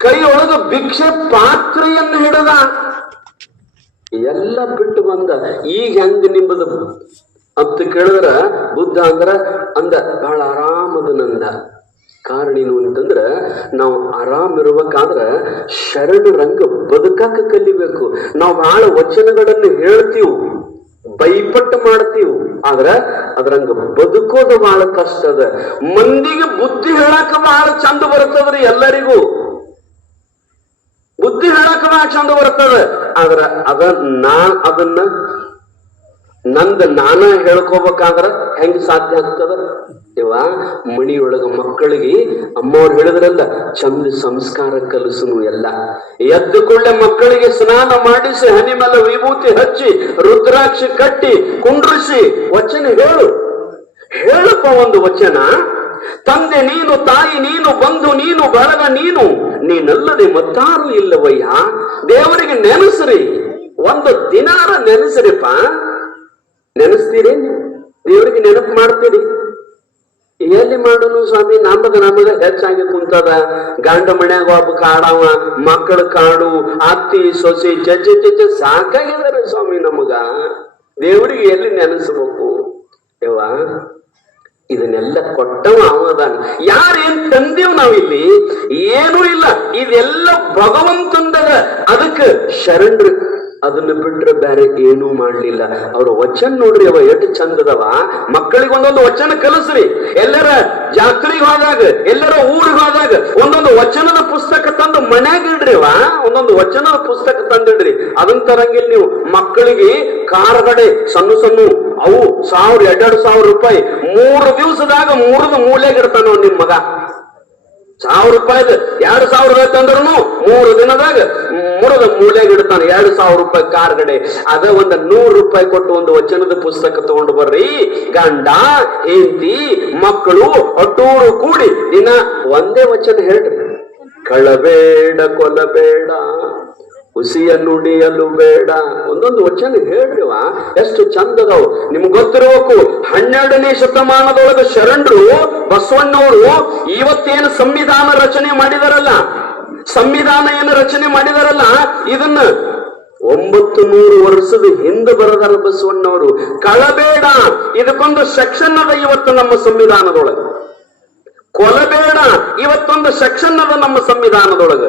ಕೈಯೊಳಗ ಭಿಕ್ಷೆ ಪಾತ್ರೆಯನ್ನು ಹಿಡದ, ಎಲ್ಲ ಬಿಟ್ಟು ಬಂದ. ಈಗ ಹೆಂಗ ನಿಂಬದು ಅಂತ ಕೇಳಿದ್ರ ಬುದ್ಧ ಅಂದ ಬಹಳ ಆರಾಮದನಂದ. ಕಾರಣ ಏನು ಅಂತಂದ್ರ, ನಾವು ಆರಾಮ್ ಇರ್ಬೇಕಾದ್ರ ಶರಣರಂಗ ಬದುಕಾಕ ಕಲಿಬೇಕು. ನಾವು ಬಹಳ ವಚನಗಳನ್ನು ಹೇಳ್ತೀವಿ, ಬೈಪಟ್ಟು ಮಾಡ್ತೀವಿ, ಆದ್ರ ಅದ್ರಂಗ ಬದುಕೋದು ಬಹಳ ಕಷ್ಟ ಅದ. ಮಂದಿಗೆ ಬುದ್ಧಿ ಹೇಳಕ ಬಹಳ ಚಂದ ಬರ್ತದ್ರಿ, ಎಲ್ಲರಿಗೂ ಬುದ್ಧಿ ಹೇಳಕ ಬಹಳ ಚಂದ ಬರ್ತದ. ಆದ್ರ ಅದನ್ನ ನಾನ ಹೇಳ್ಕೋಬೇಕಾದ್ರ ಹೆಂಗ್ ಸಾಧ್ಯ ಆಗ್ತದ? ಇವ ಮಣಿಯೊಳಗ ಮಕ್ಕಳಿಗೆ ಅಮ್ಮವ್ರು ಹೇಳಿದ್ರಲ್ಲ, ಚಂದ ಸಂಸ್ಕಾರ ಕಲಿಸುನು. ಎಲ್ಲ ಎದ್ದು ಕೊಳ್ಳೆ ಮಕ್ಕಳಿಗೆ ಸ್ನಾನ ಮಾಡಿಸಿ, ಹನಿ ಮೇಲೆ ವಿಭೂತಿ ಹಚ್ಚಿ, ರುದ್ರಾಕ್ಷಿ ಕಟ್ಟಿ ಕುಂಡ್ರಿಸಿ ವಚನ ಹೇಳಪ್ಪ ಒಂದು ವಚನ. ತಂದೆ ನೀನು, ತಾಯಿ ನೀನು, ಬಂಧು ನೀನು, ಬಳಗ ನೀನಲ್ಲದೆ ಮತ್ತಾರು ಇಲ್ಲವಯ್ಯ. ದೇವರಿಗೆ ನೆನೆಸ್ರಿ, ಒಂದು ದಿನಾರ ನೆನೆಸ್ರಿಪ್ಪ. ನೆನೆಸ್ತೀರಿ? ದೇವರಿಗೆ ನೆನಪು ಮಾಡ್ತೀರಿ? ಎಲ್ಲಿ ಮಾಡೋನು ಸ್ವಾಮಿ? ನಮಗ ಹೆಚ್ಚಾಗಿ ಕುಂತದ. ಗಂಡ ಮನ್ಯಾಗ ಒಬ್ಬ ಕಾಡವ, ಮಕ್ಕಳ ಕಾಡು, ಅತ್ತಿ ಸೊಸೆ ಜಜ್ಜ ಸಾಕಾಗಿದಾರೆ ಸ್ವಾಮಿ ನಮಗ. ದೇವರಿಗೆ ಎಲ್ಲಿ ನೆನೆಸ್ಬೇಕು? ಯವ್ವ, ಇದನ್ನೆಲ್ಲ ಕೊಟ್ಟವ ಅವದಾನ. ಯಾರೇನ್ ತಂದೇವ್ ನಾವಿಲ್ಲಿ? ಏನೂ ಇಲ್ಲ, ಇದೆಲ್ಲ ಭಗವಂತಂದದ. ಅದಕ್ಕೆ ಶರಣರು ಅದನ್ನ ಬಿಟ್ರೆ ಬೇರೆ ಏನೂ ಮಾಡ್ಲಿಲ್ಲ. ಅವ್ರ ವಚನ ನೋಡ್ರಿ, ಅವ ಎಷ್ಟು ಚಂದದವ. ಮಕ್ಕಳಿಗೆ ಒಂದೊಂದು ವಚನ ಕಲಿಸ್ರಿ. ಎಲ್ಲರ ಜಾತ್ರೆಗೆ ಹೋದಾಗ, ಎಲ್ಲರ ಊರಿಗೆ ಹೋದಾಗ ಒಂದೊಂದು ವಚನದ ಪುಸ್ತಕ ತಂದು ಮನ್ಯಾಗ ಇಡ್ರಿ. ಒಂದೊಂದು ವಚನದ ಪುಸ್ತಕ ತಂದಿಡ್ರಿ. ಅದನ್ನ ತರಂಗಿಲ್ಲ ನೀವು. ಮಕ್ಕಳಿಗೆ ಕಾರ್ಗಡೆ ಸಣ್ಣ ಅವು 1000-2000 ರೂಪಾಯಿ 3 ದಿವಸದಾಗ 3 ಮೂಲೆಗೆ ಇಡ್ತಾನ ನಿಮ್ ಮಗ. 1000 ರೂಪಾಯಿದ 2000 ತಂದ್ರು 3 ದಿನದಾಗ 3 ಮೂಲೆಗೆ ಇಡ್ತಾನೆ. 2000 ರೂಪಾಯಿ ಕಾರ್ಗಡೆ. ಅದ ಒಂದು 100 ರೂಪಾಯಿ ಕೊಟ್ಟು ಒಂದು ವಚನದ ಪುಸ್ತಕ ತಗೊಂಡು ಬರ್ರಿ. ಗಂಡ ಹೆಂಡತಿ ಮಕ್ಕಳು ಒಟ್ಟೂರು ಕೂಡಿ ದಿನ ಒಂದೇ ವಚನ ಹೇಳ್ರಿ. ಕಳಬೇಡ, ಕೊಲಬೇಡ, ಹುಸಿಯ ನುಡಿಯಲು ಬೇಡ. ಒಂದೊಂದು ವಚನ ಹೇಳ್ರಿವ, ಎಷ್ಟು ಚಂದದವು. ನಿಮ್ಗೆ ಗೊತ್ತಿರಬೇಕು, 12ನೇ ಶತಮಾನದೊಳಗ ಶರಣರು ಬಸವಣ್ಣವರು ಇವತ್ತೇನು ಸಂವಿಧಾನ ರಚನೆ ಮಾಡಿದಾರಲ್ಲ, ಇದನ್ನ 900 ವರ್ಷದ ಹಿಂದೆ ಬರದಾರ ಬಸವಣ್ಣವರು. ಕಳಬೇಡ, ಇದಕ್ಕೊಂದು ಸೆಕ್ಷನ್ ಅದ ಇವತ್ತು ನಮ್ಮ ಸಂವಿಧಾನದೊಳಗ. ಕೊಲಬೇಡ, ಇವತ್ತೊಂದು ಸೆಕ್ಷನ್ ಅದ ನಮ್ಮ ಸಂವಿಧಾನದೊಳಗ.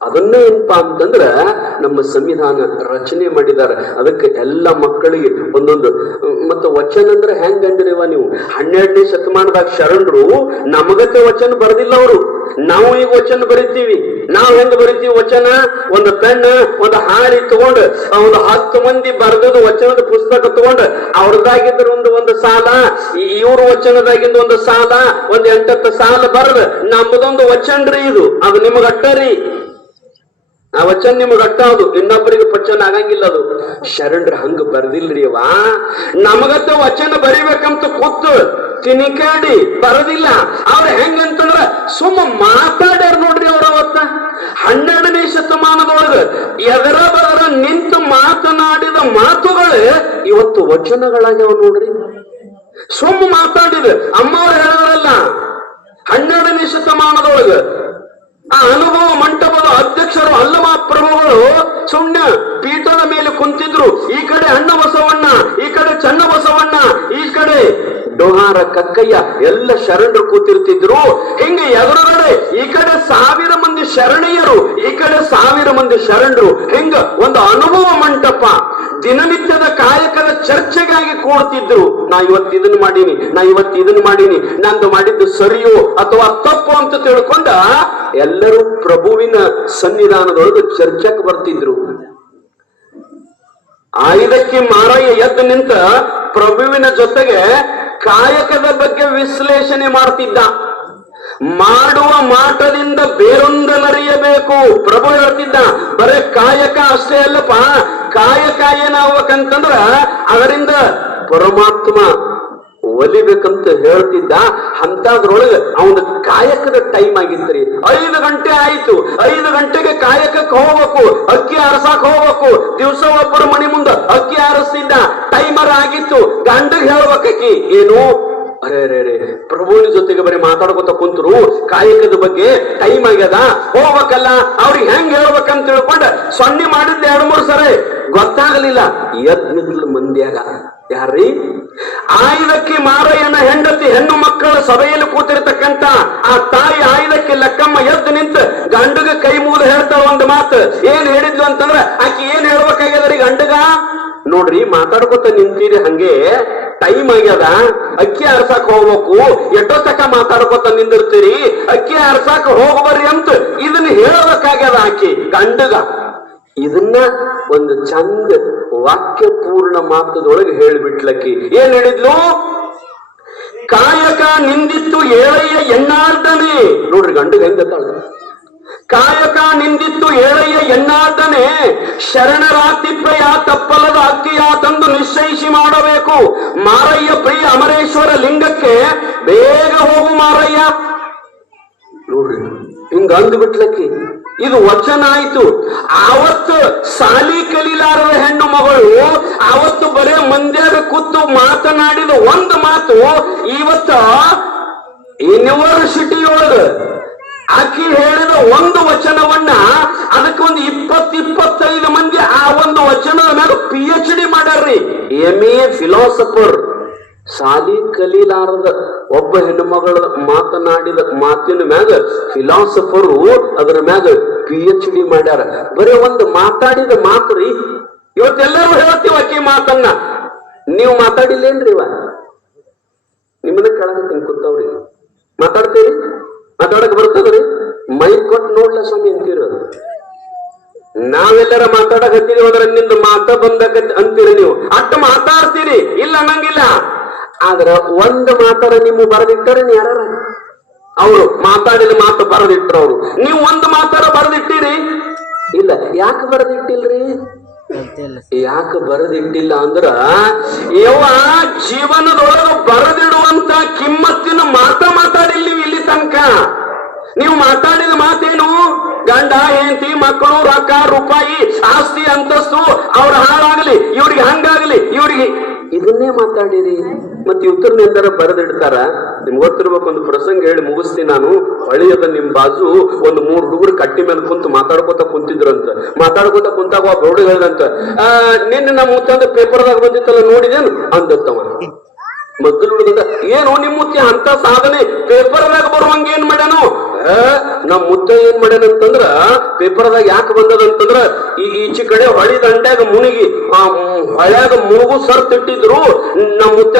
ಅದನ್ನೇ ಏನಪ್ಪಾ ಅಂತಂದ್ರ ನಮ್ಮ ಸಂವಿಧಾನ ರಚನೆ ಮಾಡಿದಾರೆ. ಅದಕ್ಕೆ ಎಲ್ಲ ಮಕ್ಕಳಿಗೆ ಒಂದೊಂದು. ಮತ್ತು ವಚನ ಅಂದ್ರೆ ಹೆಂಗ್ ಅಂದ್ರಿವ ನೀವು? 12ನೇ ಶತಮಾನದಾಗ ಶರಣರು ನಮಗತ್ತೆ ವಚನ ಬರೆದಿಲ್ಲ ಅವರು. ನಾವು ಈಗ ವಚನ ಬರಿತೀವಿ. ನಾವು ಹೆಂಗ್ ಬರಿತೀವಿ ವಚನ? ಒಂದು ಪೆನ್, ಒಂದು ಹಾಳಿ ತಗೊಂಡು ಒಂದು 10 ಮಂದಿ ಬರೆದದು ವಚನದ ಪುಸ್ತಕ ತಗೊಂಡು ಅವ್ರದಾಗಿದ್ರ ಒಂದು ಸಾಲ, ಇವ್ರ ವಚನದಾಗಿಂದ ಒಂದು ಸಾಲ, ಒಂದ್ 8-10 ಸಾಲ ಬರೆದು ನಮ್ಮದೊಂದು ವಚನ್ರಿ ಇದು. ಅದು ನಿಮಗ ಅಟ್ಟರಿ. ಆ ವಚನ ನಿಮಗ ಅಟ್ಟಾದು, ಇನ್ನೊಬ್ಬರಿಗೆ ವಚನ ಆಗಂಗಿಲ್ಲ. ಅದು ಶರಣರ ಹಂಗ ಬರ್ದಿಲ್ರಿ ಅವ. ನಮಗತ್ತ ವಚನ ಬರಿಬೇಕಂತ ಕೂತು ತಿನಿಕಾಡಿ ಬರದಿಲ್ಲ. ಅವ್ರ ಹೆಂಗಂತಂದ್ರ ಸುಮ್ಮ ಮಾತಾಡ್ಯಾರ ನೋಡ್ರಿ ಅವ್ರ. ಅವತ್ತ 12ನೇ ಶತಮಾನದೊಳಗ ಎದರ ಬದರ ನಿಂತು ಮಾತನಾಡಿದ ಮಾತುಗಳೇ ಇವತ್ತು ವಚನಗಳಾಗ್ಯಾವ ನೋಡ್ರಿ. ಸುಮ್ಮ ಮಾತಾಡಿದ ಅಮ್ಮವ್ರು ಹೇಳಿದ್ರಲ್ಲ 12ನೇ ಶತಮಾನದೊಳಗ ಆ ಅನುಭವ ಮಂಟಪದ ಅಧ್ಯಕ್ಷರು ಅಲ್ಲಮ ಪ್ರಭುಗಳು ಸುಣ್ಣ ಪೀಠದ ಮೇಲೆ ಕುಂತಿದ್ರು. ಈ ಕಡೆ ಅಣ್ಣ ಬಸವಣ್ಣ, ಈ ಕಡೆ ಚನ್ನ ಬಸವಣ್ಣ, ಈ ಕಡೆ ಡೋಹಾರ ಕಕ್ಕಯ್ಯ, ಎಲ್ಲ ಶರಣರು ಕೂತಿರ್ತಿದ್ರು. ಹಿಂಗೆ ಎದುರುಗಡೆ ಈ ಕಡೆ 1000 ಮಂದಿ ಶರಣೀಯರು, ಈ ಕಡೆ 1000 ಮಂದಿ ಶರಣರು. ಹಿಂಗ ಒಂದು ಅನುಭವ ಮಂಟಪ. ದಿನನಿತ್ಯದ ಕಾಯಕದ ಚರ್ಚೆಗಾಗಿ ಕೂಡ್ತಿದ್ರು. ನಾ ಇವತ್ತು ಇದನ್ನ ಮಾಡೀನಿ, ನಂದು ಮಾಡಿದ್ದು ಸರಿಯೋ ಅಥವಾ ತಪ್ಪು ಅಂತ ತಿಳ್ಕೊಂಡ ಎಲ್ಲರೂ ಪ್ರಭುವಿನ ಸನ್ನಿಧಾನದೊಳಗೆ ಚರ್ಚೆಗೆ ಬರ್ತಿದ್ರು. ಆಯುಧಕ್ಕೆ ಮಾರಯ್ಯ ಎದ್ದು ನಿಂತ ಪ್ರಭುವಿನ ಜೊತೆಗೆ ಕಾಯಕದ ಬಗ್ಗೆ ವಿಶ್ಲೇಷಣೆ ಮಾಡ್ತಿದ್ದ. ಮಾಡುವ ಮಾಟದಿಂದ ಬೇರೊಂದನರಿಯಬೇಕು. ಪ್ರಭು ಹೇಳ್ತಿದ್ದ, ಬರೇ ಕಾಯಕ ಅಷ್ಟೇ ಅಲ್ಲಪ್ಪ, ಕಾಯಕ ಏನಾಗ್ಬೇಕಂತಂದ್ರ ಅದರಿಂದ ಪರಮಾತ್ಮ ಒಲಿಬೇಕಂತ ಹೇಳ್ತಿದ್ದ. ಅಂತದ್ರೊಳಗೆ ಅವನ ಕಾಯಕದ ಟೈಮ್ ಆಗಿತ್ರಿ. 5 ಗಂಟೆ ಆಯ್ತು. 5 ಗಂಟೆಗೆ ಕಾಯಕಕ್ಕೆ ಹೋಗ್ಬೇಕು, ಅಕ್ಕಿ ಆರಸಾಕ್ ಹೋಗ್ಬೇಕು. ದಿವಸ ಒಬ್ಬರು ಮನೆ ಮುಂದೆ ಅಕ್ಕಿ ಆರಿಸ್ತಿದ್ದ. ಟೈಮರ್ ಆಗಿತ್ತು. ಗಂಡಗ್ ಹೇಳ್ಬೇಕಿ ಏನು ಅರೆ ಅರೆ ಅರೆ ಪ್ರಭುವಿನ ಜೊತೆಗೆ ಬರೀ ಮಾತಾಡ್ಕೊತ ಕುಂತರು, ಕಾಯಕದ ಬಗ್ಗೆ ಟೈಮ್ ಆಗ್ಯದ ಹೋಗ್ಬೇಕಲ್ಲ, ಅವ್ರಿಗೆ ಹೆಂಗ್ ಹೇಳ್ಬೇಕಂತ ತಿಳ್ಕೊಂಡು ಸೊನ್ನೆ ಮಾಡಿದ್ದೆ 2-3 ಸರಿ ಗೊತ್ತಾಗಲಿಲ್ಲ. ಎದ್ ನಿಂತಲು ಮಂದ್ಯಾಗ ಯಾರ್ರೀ? ಆಯುಧಕ್ಕೆ ಮಾರಯ್ಯನ ಹೆಂಡತಿ ಹೆಣ್ಣು ಮಕ್ಕಳ ಸಭೆಯಲ್ಲಿ ಕೂತಿರ್ತಕ್ಕಂತ ಆ ತಾಯಿ ಆಯುಧಕ್ಕೆ ಲಕ್ಕಮ್ಮ ಎದ್ದು ನಿಂತು ಗಂಡಗ ಕೈ ಮುಗಿದು ಹೇಳ್ತಾಳ ಒಂದು ಮಾತು. ಏನ್ ಹೇಳಿದ್ಲು ಅಂತಂದ್ರ ಆಕಿ ಏನ್ ಹೇಳ್ಬೇಕಾಗ್ಯದ್ರಿ ಗಂಡಗ? ನೋಡ್ರಿ ಮಾತಾಡ್ಕೊತ ನಿಂತೀರಿ, ಹಂಗೆ ಟೈಮ್ ಆಗ್ಯದ, ಅಕ್ಕಿ ಆರ್ಸಾಕ್ ಹೋಗ್ಬೇಕು, ಎಷ್ಟೋ ತಕ ಮಾತಾಡ್ಕೊತ ನಿಂದಿರ್ತೀರಿ, ಅಕ್ಕಿ ಆರ್ಸಾಕ್ ಹೋಗ್ಬರ್ರಿ ಅಂತ ಇದನ್ನ ಹೇಳ್ಬೇಕಾಗ್ಯದ ಆಕಿ ಗಂಡಗ. ಇದನ್ನ ಒಂದು ಚಂದ ವಾಕ್ಯ ಪೂರ್ಣ ಮಾತದೊಳಗೆ ಹೇಳ್ಬಿಟ್ಲಕ್ಕಿ. ಏನ್ ಹೇಳಿದ್ಲು? ಕಾಯಕ ನಿಂದಿತ್ತು ಏಳಯ್ಯ ಎನ್ನಾರ್ದನೆ. ನೋಡ್ರಿ ಗಂಡಗ ಹೆಂಗ್ ಗೊತ್ತಾಳ? ಕಾಯಕ ನಿಂದಿತ್ತು ಏಳಯ್ಯ ಎನ್ನಾರ್ದನೆ, ಶರಣರ ತಿಪ್ಪೆಯ ತಪ್ಪಲದ ಅಕ್ಕಿಯ ತಂದು ನಿಶ್ಚಯಿಸಿ ಮಾಡಬೇಕು. ಮಾರಯ್ಯ ಪ್ರಿಯ ಅಮರೇಶ್ವರ ಲಿಂಗಕ್ಕೆ ಬೇಗ ಹೋಗು ಮಾರಯ್ಯ. ನೋಡ್ರಿ ಹಿಂಗ ಅಂದ್ಬಿಟ್ಲಕ್ಕಿ. ಇದು ವಚನ ಆಯ್ತು. ಆವತ್ತು ಸಾಲಿ ಕಲೀಲಾರದ ಹೆಣ್ಣು ಮಗಳು ಆವತ್ತು ಬರೇ ಮಂದ್ಯಾಗ ಕೂತು ಮಾತನಾಡಿದ ಒಂದು ಮಾತು ಇವತ್ತ ಯೂನಿವರ್ಸಿಟಿ ಒಳಗ ಆಕಿ ಹೇಳಿದ ಒಂದು ವಚನವನ್ನ ಅದಕ್ಕೆ ಒಂದು 20-25 ಮಂದಿ ಆ ಒಂದು ವಚನದ ಮೇಲೆ PhD ಮಾಡ್ಯಾರ್ರಿ. MA philosopher. ಸಾಲಿ ಕಲೀಲಾರದ ಒಬ್ಬ ಹೆಣ್ಣುಮಗಳ ಮಾತನಾಡಿದ ಮಾತಿನ ಮ್ಯಾಗ ಫಿಲಾಸಫರು ಅದರ ಮ್ಯಾಗ PhD ಮಾಡ್ಯಾರ. ಬರೀ ಒಂದು ಮಾತಾಡಿದ ಮಾತು ರೀ. ಇವತ್ತೆಲ್ಲರೂ ಹೇಳ್ತೀವಿ ಆಕಿ ಮಾತನ್ನ. ನೀವು ಮಾತಾಡಿಲ್ಲೇನ್ರಿ? ನಿಮ್ಮನ್ನ ಕೆಳಗತ್ತೀನಿ ಕೂತವ್ರಿ. ಮಾತಾಡ್ತೀರಿ? ಮಾತಾಡಕ್ ಬರ್ತದ್ರಿ? ಮೈಕ್ ಕೊಟ್ಟು ನೋಡ್ಲ ಸ್ವಾಮಿ ಅಂತೀರ. ನಾವೆಲ್ಲರ ಮಾತಾಡಕ್ ಹತ್ತೀರಿ ಅಂದ್ರೆ ನಿಂದು ಮಾತ ಬಂದಕ ಅಂತೀರಿ. ನೀವು ಅಟ್ಟು ಮಾತಾಡ್ತೀರಿ, ಇಲ್ಲ ಅನ್ನಂಗಿಲ್ಲ. ಆದ್ರ ಒಂದು ಮಾತಾಡ ನಿಮ್ಮ ಬರೆದಿಟ್ಟಾರ ಯಾರ? ಅವರು ಮಾತಾಡಿದ ಮಾತು ಬರೆದಿಟ್ರು ಅವರು. ನೀವು ಒಂದು ಮಾತಾಡ ಬರೆದಿಟ್ಟಿರಿ? ಇಲ್ಲ. ಯಾಕೆ ಬರೆದಿಟ್ಟಿಲ್ರಿ? ಯಾಕೆ ಬರೆದಿಟ್ಟಿಲ್ಲ ಅಂದ್ರ ಯವ್ವ ಜೀವನದೊಳಗೆ ಬರೆದಿಡುವಂತ ಕಿಮ್ಮತ್ತಿನ ಮಾತಾಡಿಲ್ಲ ಇಲ್ಲಿ ತನಕ. ನೀವು ಮಾತಾಡಿದ ಮಾತೇನು? ಗಂಡ ಹೆಂಡತಿ ಮಕ್ಕಳು ರೊಕ್ಕ ರೂಪಾಯಿ ಆಸ್ತಿ ಅಂತಸ್ತು ಅವ್ರ ಹಾಳಾಗಲಿ, ಇವ್ರಿಗೆ ಹಂಗಾಗ್ಲಿ, ಇವ್ರಿಗೆ ಇದನ್ನೇ ಮಾತಾಡಿರಿ. ಮತ್ತೆ ಉತ್ತರನಿಂದ ಬರೆದಿಡ್ತಾರ. ನಿಮ್ಗೆ ಗೊತ್ತಿರ್ಬೇಕು, ಒಂದು ಪ್ರಸಂಗ ಹೇಳಿ ಮುಗಿಸ್ತೀನಿ ನಾನು. ಹೊಳೆಯದ ನಿಮ್ ಬಾಜು ಒಂದು 3 ಹುಡುಗರು ಕಟ್ಟಿ ಮೇಲೆ ಕುಂತು ಮಾತಾಡ್ಕೋತ ಕುಂತಿದ್ರಂತ. ಮಾತಾಡ್ಕೋತ ಕುಂತಾಗ ಗೌಡ ಹೇಳ್ದಂತ, ನಿನ್ನೆ ನಮ್ಮ ಮುತ್ತಂದ ಪೇಪರ್ದಾಗ ಬಂದಿತ್ತಲ್ಲ ನೋಡಿದೇನು ಅಂದತ್ತವ. ಮಕ್ಕಳು ಹುಡುಗಂದ, ಏನು ನಿಮ್ ಮುತ್ಯ ಅಂತ ಸಾಧನೆ ಪೇಪರ್ದಾಗ ಬರುವಂಗ ಏನ್ ಮಾಡ್ಯಾನು? ನಮ್ ಮುತ್ತ ಏನ್ ಮಾಡ್ಯಾನಂತಂದ್ರ ಪೇಪರ್ದಾಗ ಯಾಕೆ ಬಂದದಂತಂದ್ರ ಈಚೆ ಕಡೆ ಹೊಳಿ ದಂಡ್ಯಾಗ ಮುನಿಗಿ ಹೊಳ್ಯಾಗ ಮುಳುಗು ಸರ್ತಿಟ್ಟಿದ್ರು. ನಮ್ ಮುತ್ತ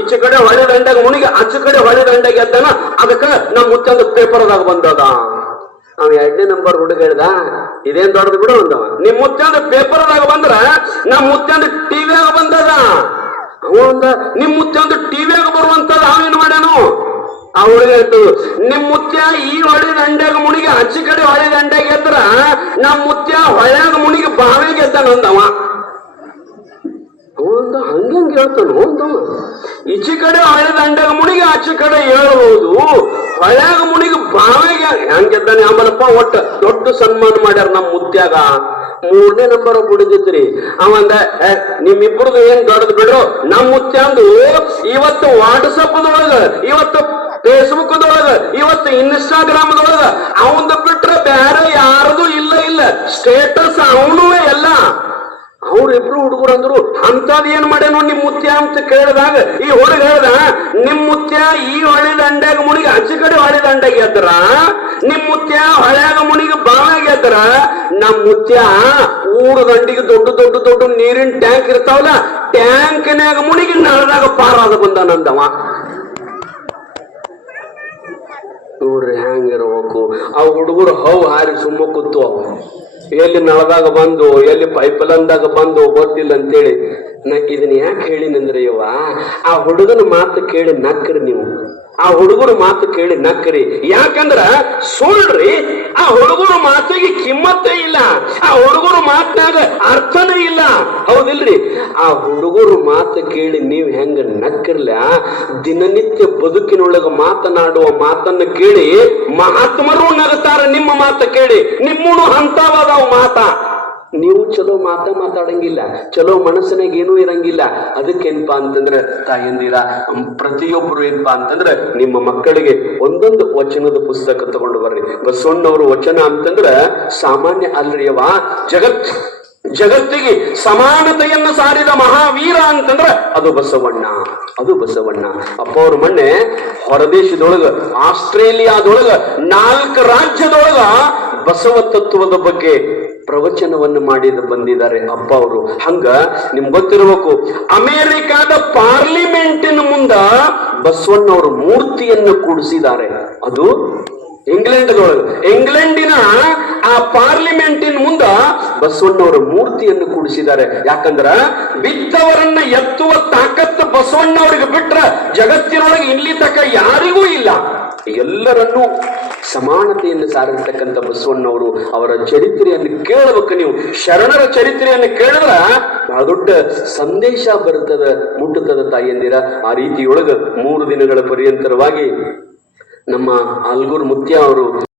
ಈಚೆ ಕಡೆ ಹೊಳಿ ದಂಡ್ಯಾಗ ಮುನಿಗಿ ಆಚೆ ಕಡೆ ಹೊಳಿ ದಂಡ್ಯಾಗ ಎದ್ದಾನ. ಅದಕ್ಕ ನಮ್ ಮುತ್ತಂದ ಪೇಪರ್ದಾಗ ಬಂದದ. ಅವ 2ನೇ ನಂಬರ್ ಹುಡುಗ ಹೇಳ್ದ, ಇದೇನ್ ದೊಡ್ಡದು ಬಿಡು ಅಂದವ. ನಿಮ್ ಮುತ್ತಂದ ಪೇಪರ್ದಾಗ ಬಂದ್ರ ನಮ್ ಮುತ್ತಂದ ಟಿವಿಯಾಗ ಬಂದದ. ಅವಂದ ನಿಮ್ ಮುತ್ಯ ಒಂದು ಟಿವಿಯಾಗ ಬರುವಂತದ್ದು ಅವೇನ್ ಮಾಡ್ಯಾನು? ಆ ಹುಡುಗ ಹೇಳ್ತು, ನಿಮ್ ಮುತ್ಯ ಈ ಹೊಳೆ ದಂಡ್ಯಾಗ ಮುನಿಗೆ ಆಚೆ ಕಡೆ ಹೊಳೆ ದಂಡ್ಯಾಗ ಎದ್ರ ನಮ್ ಮುತ್ಯ ಹೊಳ್ಯಾಗ ಮುನಿಗೆ ಬಾವಿಗೆ ಎದ್ದಾನಂದವ. ಅವಂದ ಹಂಗಂಗ ಹೇಳ್ತಾನು ಅಂದವ. ಈಚೆ ಕಡೆ ಹೊಳೆ ದಂಡ್ಯಾಗ ಮುನಿಗೆ ಆಚೆ ಕಡೆ ಹೇಳ್ಬಹುದು, ಹೊಳ್ಯಾಗ ಮುನಿಗೆ ಬಾವಿಗೆ ಹೆಂಗೆದ್ದಾನೆ ಆಮೇಲಪ್ಪ. ಒಟ್ಟ ದೊಡ್ಡ ಸನ್ಮಾನ ಮಾಡ್ಯಾರ ನಮ್ ಮುತ್ಯಾಗ. 3ನೇ ನಂಬರ್ ಹುಡುಗಿದ್ರಿ. ಅವಂದ ನಿಮ್ಮಿಬ್ರದು ಏನ್ ದೊಡ್ಡದು ಬಿಡ್ರು, ನಮ್ ಮುತ್ಯಾಂದು ಇವತ್ತು ವಾಟ್ಸಪ್ದೊಳಗ, ಇವತ್ತು ಫೇಸ್ಬುಕ್ದೊಳಗ, ಇವತ್ತು ಇನ್ಸ್ಟಾಗ್ರಾಮ್ದೊಳಗ ಅವಂದು ಬಿಟ್ರೆ ಬೇರೆ ಯಾರದು ಇಲ್ಲ. ಸ್ಟೇಟಸ್ ಅವನು ಎಲ್ಲ. ಅವ್ರಿಬ್ರು ಹುಡುಗರು ಅಂದ್ರು, ಅಂತದ್ ಏನ್ ಮಾಡ್ಯಾನು ನಿಮ್ ಮುತ್ಯ ಅಂತ ಕೇಳಿದಾಗ ಈ ಹುಡುಗ ಹೇಳ್ದ, ನಿಮ್ ಮುತ್ಯ ಈ ಹೊಳೆ ದಂಡ್ಯಾಗ ಮುನಿಗೆ ಆಚೆ ಕಡೆ ಹೊಳೆ ದಂಡ್ಯಾಗ ಎದ್ರ, ನಿಮ್ ಮುತ್ಯ ಹೊಳ್ಯಾಗ ಮುನಿಗೆ ಬಾವ್ಯಾಗ ಎದ್ರ, ನಮ್ ಮುತ್ಯ ಊರ ದಂಡಿಗೆ ದೊಡ್ಡ ನೀರಿನ ಟ್ಯಾಂಕ್ ಇರ್ತಾವಲ್ಲ, ಟ್ಯಾಂಕ್ನ್ಯಾಗ ಮುನಿಗೆ ನಳದಾಗ ಪಾರಾದ ಬಂದಾನಂದವ. ನೋಡ್ರಿ ಹೆಂಗಿರ್ಬೇಕು. ಆ ಹುಡುಗರು ಹಾರಿ ಸುಮ್ಮ ಕೂತು ಅವ ಎಲ್ಲಿ ನಳದಾಗ ಬಂದು ಎಲ್ಲಿ ಪೈಪ್ಲೈನ್ದಾಗ ಬಂದು ಗೊತ್ತಿಲ್ಲ ಅಂತೇಳಿ. ಇದನ್ನ ಯಾಕೆ ಹೇಳಿನಂದ್ರೆ ಯವ್ವ, ಆ ಹುಡುಗನ ಮಾತು ಕೇಳಿ ನಕ್ರಿ ನೀವು. ಆ ಹುಡುಗರು ಮಾತು ಕೇಳಿ ನಕ್ರಿ. ಯಾಕಂದ್ರ ಸುಳ್ರಿ, ಆ ಹುಡುಗರು ಮಾತಿಗೆ ಕಿಮ್ಮತ್ತೇ ಇಲ್ಲ, ಆ ಹುಡುಗರು ಮಾತಿನಾಗ ಅರ್ಥನೇ ಇಲ್ಲ. ಹೌದಿಲ್ರಿ? ಆ ಹುಡುಗರು ಮಾತು ಕೇಳಿ ನೀವ್ ಹೆಂಗ ನಕ್ಕಿರ್ಲ, ದಿನನಿತ್ಯ ಬದುಕಿನೊಳಗ ಮಾತನಾಡುವ ಮಾತನ್ನು ಕೇಳಿ ಮಹಾತ್ಮರು ನಗತಾರ. ನಿಮ್ಮ ಮಾತು ಕೇಳಿ ನಿಮ್ಮನು ಹಂತವಾದವು ಮಾತ. ನೀವು ಚಲೋ ಮಾತಾಡಂಗಿಲ್ಲ, ಚಲೋ ಮನಸ್ಸಿನಾಗ ಏನೂ ಇರಂಗಿಲ್ಲ. ಅದಕ್ಕೇನಪ್ಪಾ ಅಂತಂದ್ರೆ ತಾಯಂದಿರ ಪ್ರತಿಯೊಬ್ಬರು ಏನಪ್ಪಾ ಅಂತಂದ್ರೆ ನಿಮ್ಮ ಮಕ್ಕಳಿಗೆ ಒಂದೊಂದು ವಚನದ ಪುಸ್ತಕ ತಗೊಂಡು ಬರ್ರಿ. ಬಸವಣ್ಣವರು ವಚನ ಅಂತಂದ್ರ ಸಾಮಾನ್ಯ ಅಲ್ರಿ ಅವ. ಜಗತ್ತಿಗೆ ಸಮಾನತೆಯನ್ನು ಸಾರಿದ ಮಹಾವೀರ ಅಂತಂದ್ರ ಅದು ಬಸವಣ್ಣ, ಅದು ಬಸವಣ್ಣ. ಅಪ್ಪ ಅವ್ರ ಮೊನ್ನೆ ಹೊರದೇಶದೊಳಗ ಆಸ್ಟ್ರೇಲಿಯಾದೊಳಗ 4 ರಾಜ್ಯದೊಳಗ ಬಸವ ತತ್ವದ ಬಗ್ಗೆ ಪ್ರವಚನವನ್ನು ಬಂದಿದ್ದಾರೆ ಅಪ್ಪ ಅವರು. ಹಂಗ ನಿಮ್ಗೆ ಗೊತ್ತಿರಬೇಕು, ಅಮೆರಿಕಾದ ಪಾರ್ಲಿಮೆಂಟಿನ ಮುಂದ ಬಸವಣ್ಣವರು ಮೂರ್ತಿಯನ್ನು ಕೂಡಿಸಿದ್ದಾರೆ. ಅದು ಇಂಗ್ಲೆಂಡಿನ ಆ ಪಾರ್ಲಿಮೆಂಟಿನ ಮುಂದ ಬಸವಣ್ಣವರ ಮೂರ್ತಿಯನ್ನು ಕೂಡಿಸಿದ್ದಾರೆ. ಯಾಕಂದ್ರ ಬಿದ್ದವರನ್ನ ಎತ್ತುವ ತಾಕತ್ತು ಬಸವಣ್ಣವರಿಗೆ ಬಿಟ್ರ ಜಗತ್ತಿನೊಳಗೆ ಇಲ್ಲಿ ತಕ್ಕ ಯಾರಿಗೂ ಇಲ್ಲ. ಎಲ್ಲರನ್ನೂ ಸಮಾನತೆಯನ್ನು ಸಾರಿರ್ತಕ್ಕಂಥ ಬಸವಣ್ಣವರು, ಅವರ ಚರಿತ್ರೆಯನ್ನು ಕೇಳಬೇಕು. ನೀವು ಶರಣರ ಚರಿತ್ರೆಯನ್ನು ಕೇಳಿದ್ರ ಬಹಳ ದೊಡ್ಡ ಸಂದೇಶ ಬರುತ್ತದ, ಮುಟ್ಟುತ್ತದ ತಾಯಿಯಂದಿರ. ಆ ರೀತಿಯೊಳಗ 3 ದಿನಗಳ ಪರ್ಯಂತರವಾಗಿ ನಮ್ಮ ಆಲ್ಗೂರ್ ಮುತ್ಯ ಅವರು